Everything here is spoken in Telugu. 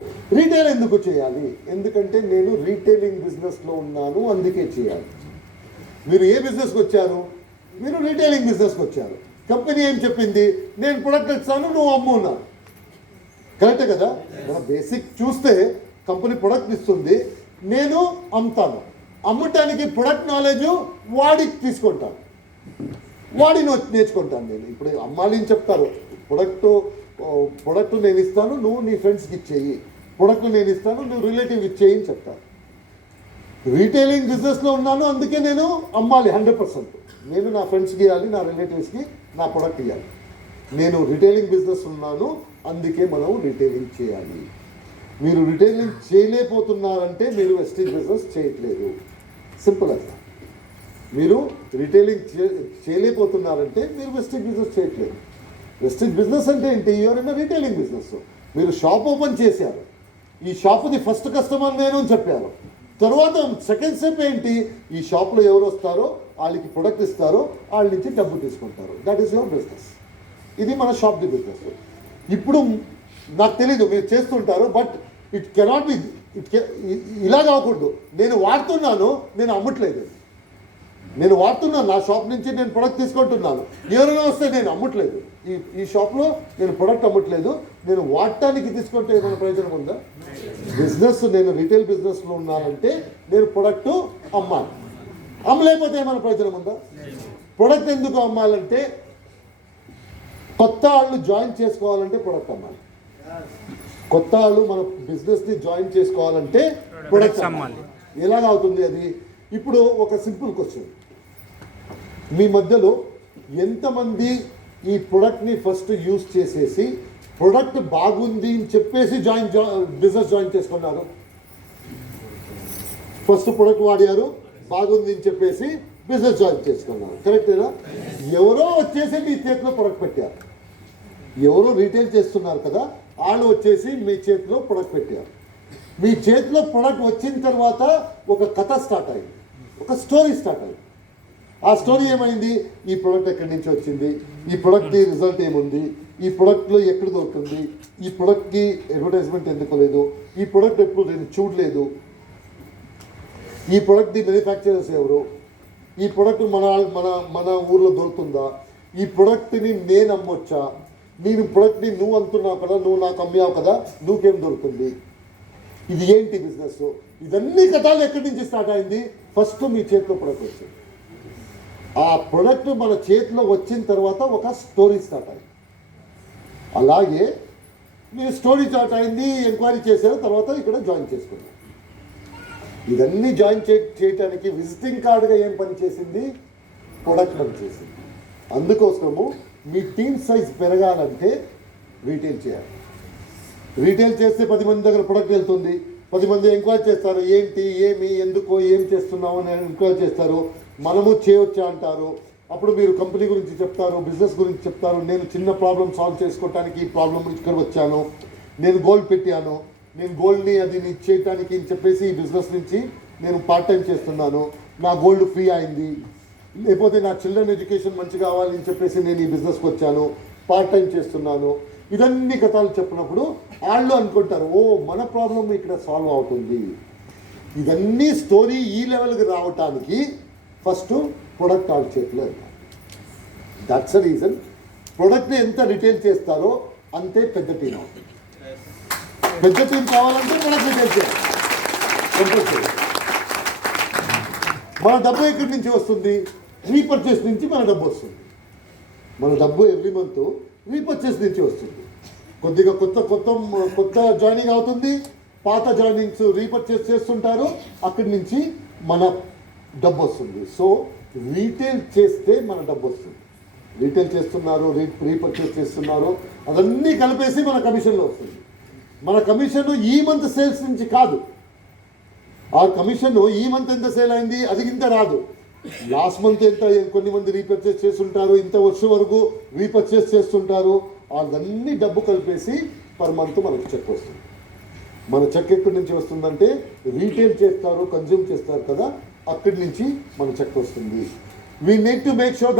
రీటైల్ ఎందుకు చేయాలి? ఎందుకంటే నేను రీటైలింగ్ బిజినెస్లో ఉన్నాను, అందుకే చేయాలి. మీరు ఏ బిజినెస్కి వచ్చారు? మీరు రీటైలింగ్ బిజినెస్కి వచ్చారు. కంపెనీ ఏం చెప్పింది? నేను ప్రొడక్ట్ ఇస్తాను, నువ్వు అమ్ము ఉన్నాను. కరెక్టే కదా? మన బేసిక్ చూస్తే కంపెనీ ప్రొడక్ట్ ఇస్తుంది, నేను అమ్ముతాను. అమ్మటానికి ప్రొడక్ట్ నాలెడ్జ్ వాడికి తీసుకుంటాను, వాడిని నేర్చుకుంటాను. నేను ఇప్పుడు అమ్మాలి అని చెప్తారు, ప్రొడక్ట్ నేను ఇస్తాను, నువ్వు నీ ఫ్రెండ్స్కి ఇచ్చేయి. ప్రొడక్ట్ నేను ఇస్తాను, నువ్వు రిలేటివ్ ఇచ్చేయి అని చెప్తాను. రీటైలింగ్ బిజినెస్లో ఉన్నాను, అందుకే నేను అమ్మాలి 100%. నేను నా ఫ్రెండ్స్కి ఇవ్వాలి, నా రిలేటివ్స్కి నా ప్రొడక్ట్ ఇవ్వాలి. నేను రీటైలింగ్ బిజినెస్ ఉన్నాను, అందుకే మనం రీటైలింగ్ చేయాలి. మీరు రీటైలింగ్ చేయలేకపోతున్నారంటే మీరు వెస్టేజ్ బిజినెస్ చేయట్లేదు. సింపుల్ అసలు. మీరు రీటైలింగ్ చేయలేకపోతున్నారంటే మీరు వెస్టేజ్ బిజినెస్ చేయట్లేదు. వెస్టేజ్ బిజినెస్ అంటే ఏంటి? ఎవరైనా రీటైలింగ్ బిజినెస్. మీరు షాప్ ఓపెన్ చేశారు, ఈ షాప్ది ఫస్ట్ కస్టమర్ నేను అని చెప్పారు. తర్వాత సెకండ్ స్టెప్ ఏంటి? ఈ షాప్లో ఎవరు వస్తారో వాళ్ళకి ప్రొడక్ట్ ఇస్తారో వాళ్ళ నుంచి డబ్బు తీసుకుంటారు. That is your business. ఇది మన షాప్ది బిజినెస్. ఇప్పుడు నాకు తెలీదు మీరు చేస్తుంటారు, బట్ ఇట్ కెనాట్ బి, ఇలా కాకూడదు. నేను వాడుతున్నాను, నేను అమ్మట్లేదు. నేను వాడుతున్నాను, నా షాప్ నుంచి నేను ప్రొడక్ట్ తీసుకుంటున్నాను. ఎవరైనా వస్తే నేను అమ్మట్లేదు, ఈ షాప్లో నేను ప్రొడక్ట్ అమ్మట్లేదు, నేను వాడటానికి తీసుకుంటే ఏమైనా ప్రయోజనం ఉందా? బిజినెస్, నేను రీటైల్ బిజినెస్లో ఉన్నానంటే నేను ప్రొడక్ట్ అమ్మాలి. అమ్మలేకపోతే ఏమైనా ప్రయోజనం ఉందా? ప్రొడక్ట్ ఎందుకు అమ్మాలంటే కొత్త వాళ్ళు జాయిన్ చేసుకోవాలంటే ప్రొడక్ట్ అమ్మాలి. కొత్త వాళ్ళు మన బిజినెస్ని జాయిన్ చేసుకోవాలంటే ప్రొడక్ట్ అమ్మాలి. ఎలాగవుతుంది అది? ఇప్పుడు ఒక సింపుల్ క్వశ్చన్, మీ మధ్యలో ఎంతమంది ఈ ప్రొడక్ట్ని ఫస్ట్ యూజ్ చేసేసి ప్రొడక్ట్ బాగుంది అని చెప్పేసి బిజినెస్ జాయిన్ చేసుకున్నారు? ఫస్ట్ ప్రొడక్ట్ వాడారు, బాగుంది అని చెప్పేసి బిజినెస్ జాయిన్ చేసుకున్నారు. కరెక్టేనా? ఎవరో వచ్చేసి మీ చేతిలో ప్రొడక్ట్ పెట్టారు. ఎవరో రీటైల్ చేస్తున్నారు కదా, వాళ్ళు వచ్చేసి మీ చేతిలో ప్రొడక్ట్ పెట్టారు. మీ చేతిలో ప్రొడక్ట్ వచ్చిన తర్వాత ఒక కథ స్టార్ట్ అయింది, ఒక స్టోరీ స్టార్ట్ అయింది. ఆ స్టోరీ ఏమైంది? ఈ ప్రొడక్ట్ ఎక్కడి నుంచి వచ్చింది, ఈ ప్రొడక్ట్కి రిజల్ట్ ఏముంది, ఈ ప్రొడక్ట్లో ఎక్కడ దొరుకుతుంది, ఈ ప్రొడక్ట్కి అడ్వర్టైజ్మెంట్ ఎందుకు లేదు, ఈ ప్రొడక్ట్ ఎప్పుడు నేను చూడలేదు, ఈ ప్రొడక్ట్ది మ్యానుఫ్యాక్చరర్స్ ఎవరు, ఈ ప్రొడక్ట్ మన ఊర్లో దొరుకుతుందా, ఈ ప్రొడక్ట్ని నేను అమ్మొచ్చా, నేను ప్రొడక్ట్ని నువ్వు అమ్ముతున్నావు కదా, నువ్వు నాకు అమ్మావు కదా, నువ్వుకేం దొరుకుతుంది, ఇది ఏంటి బిజినెస్? ఇదన్నీ కథలు ఎక్కడి నుంచి స్టార్ట్ అయింది? ఫస్ట్ మీ చేతిలో ప్రొడక్ట్ వచ్చింది. ఆ ప్రొడక్ట్ మన చేతిలో వచ్చిన తర్వాత ఒక స్టోరీ స్టార్ట్ అయింది. అలాగే మీరు స్టోరీ స్టార్ట్ అయింది, ఎంక్వైరీ చేశారు, తర్వాత ఇక్కడ జాయిన్ చేసుకున్నారు. ఇవన్నీ జాయిన్ చేయడానికి విజిటింగ్ కార్డుగా ఏం పని చేసింది? ప్రొడక్ట్ పని చేసింది. అందుకోసము మీ టీమ్ సైజ్ పెరగాలంటే రీటైల్ చేయాలి. రీటైల్ చేస్తే 10 మంది దగ్గర ప్రొడక్ట్ వెళ్తుంది, 10 మంది ఎంక్వైరీ చేస్తారు, ఏంటి, ఏమి, ఎందుకో, ఏం చేస్తున్నావు అని ఎంక్వైరీ చేస్తారు. మనము చేయొచ్చా అంటారు. అప్పుడు మీరు కంపెనీ గురించి చెప్తారు, బిజినెస్ గురించి చెప్తారు. నేను చిన్న ప్రాబ్లం సాల్వ్ చేసుకోవడానికి ఈ ప్రాబ్లం గురించి ఇక్కడ వచ్చాను, నేను గోల్డ్ పెట్టాను, నేను గోల్డ్ని అది చేయటానికి అని చెప్పేసి ఈ బిజినెస్ నుంచి నేను పార్ట్ టైం చేస్తున్నాను, నా గోల్డ్ ఫ్రీ అయింది, లేకపోతే నా చిల్డ్రన్ ఎడ్యుకేషన్ మంచి కావాలని చెప్పేసి నేను ఈ బిజినెస్కి వచ్చాను, పార్ట్ టైం చేస్తున్నాను. ఇవన్నీ కథలు చెప్పినప్పుడు వాళ్ళు అనుకుంటారు, ఓ మన ప్రాబ్లం ఇక్కడ సాల్వ్ అవుతుంది. ఇవన్నీ స్టోరీ ఈ లెవెల్కి రావటానికి ఫస్ట్ ప్రొడక్ట్ వాళ్ళ చేతిలో వెళ్ళాలి. దట్స్ అ రీజన్ ప్రొడక్ట్ని ఎంత రిటైల్ చేస్తారో అంతే పెద్ద టీం అవుతుంది. పెద్ద టీం కావాలంటే ప్రొడక్ట్ రిటైల్ చేయాలి కంపల్సరీ. మన డబ్బు ఎక్కడి నుంచి వస్తుంది? రీపర్చేస్ నుంచి మన డబ్బు వస్తుంది. మన డబ్బు ఎవ్రీ మంత్ రీపర్చేస్ నుంచి వస్తుంది. కొద్దిగా కొత్త జాయినింగ్ అవుతుంది, పాత జాయినింగ్స్ రీపర్చేస్ చేస్తుంటారు, అక్కడి నుంచి మన డబ్బు వస్తుంది. సో రీటైల్ చేస్తే మన డబ్బు వస్తుంది. రీటైల్ చేస్తున్నారు, రీపర్చేస్ చేస్తున్నారు, అదన్నీ కలిపేసి మన కమిషన్లో వస్తుంది. మన కమిషన్ ఈ మంత్ సేల్స్ నుంచి కాదు. ఆ కమిషన్ ఈ మంత్ ఎంత సేల్ అయింది అది ఇంత రాదు. లాస్ట్ మంత్ ఎంత, కొన్ని మంది రీపర్చేస్ చేస్తుంటారు, ఇంత వర్షం వరకు రీపర్చేస్ చేస్తుంటారు, అదన్నీ డబ్బు కలిపేసి పర్ మంత్ మనకు చెక్ వస్తుంది. మన చెక్ ఎక్కడి నుంచి వస్తుందంటే రీటైల్ చేస్తారు, కన్జ్యూమ్ చేస్తారు కదా, అక్కడి నుంచి మన చెక్ వస్తుంది. We need to make sure